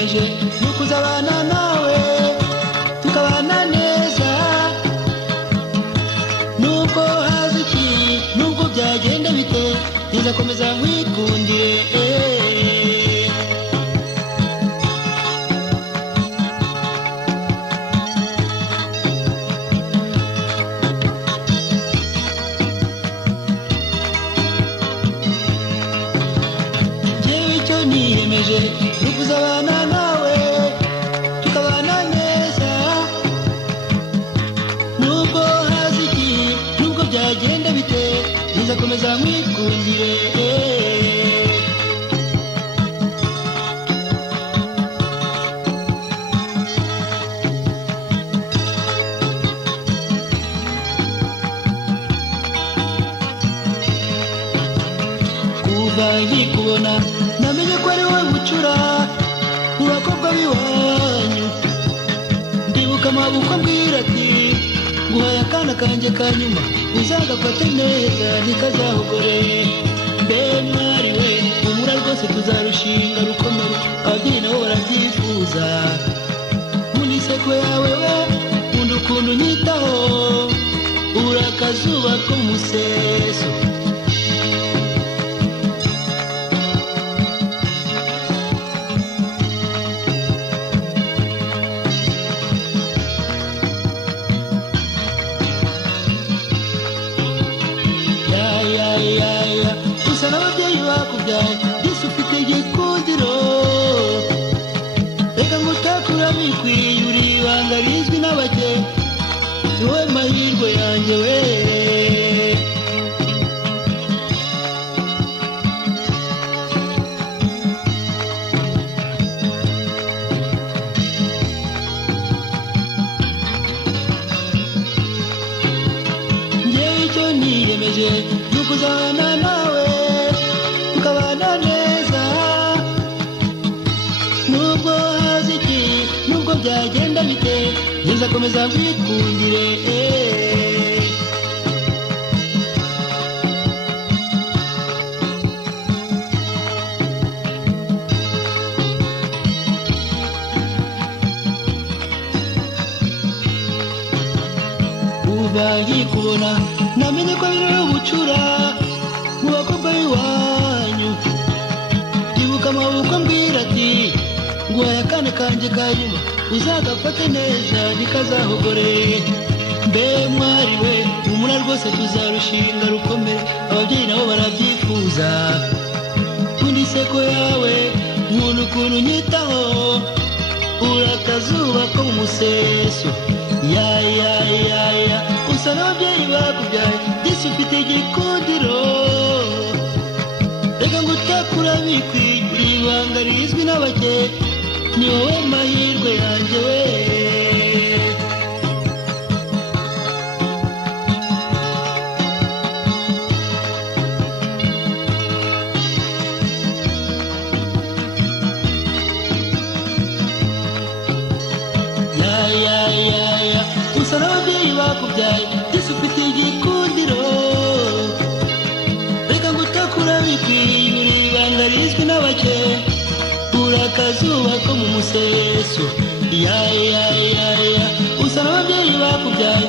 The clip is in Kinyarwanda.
niyemeje nukuzabana nawe tukabana neza nubwo haziki nubwo byagenda bite nzakomeza nkwikundire niyemeje nukuzabana nawe tukabana neza nubwo haziki nubwo byagenda bite nzakomeza nkwikundire kuva nkikubona namenye ko ari wowe bucura mu bakobwa b'iwanyu ndibuka amaboko ambwira ati nguhaye akana kanjye ka nyuma uzagafate neza ntikazahogore mbe mwari we umura rwose tuzarushinga rukomere ababyeyi nabo barabyifuza muri seko yawe we nkunda ukuntu unyitaho uri akazuba ko mu museso usa n'ababyeyi bakubyaye yesu ufite igikundiro reka ngutakura bikwiye uri ibanga rizwi n'abake ni wowe mahirwe yanjye we njyewe icyo niyemeje nukuzabana nawe tukabana neza nubwo haziki nubwo byagenda bite nzakomeza nkwikundire kuva nkikubona namenye ko ari wowe bucura mu bakobwa b'iwanyu ndibuka amaboko ambwira ati nguhaye akana kanjye ka nyuma uzagafate neza ntikazahogore mbe mwari we umura rwose tuzarushinga rukomere ababyeyi nabo barabyifuza kundi seko yawe nkunda ukuntu unyitaho uri akazuba ko mu museso ya usa n'ababyeyi bakubyaye yesu ufite igikundiro reka ngutakura bikwiye uri ibanga rizwi n'abake ni wowe mahirwe yanjye we usa n'ababyeyi bakubyaye yesu ufite igikundiro reka ngutakura bikwiye uri ibanga rizwi n'abake uri akazuba ko mu museso ya usa n'ababyeyi bakubyaye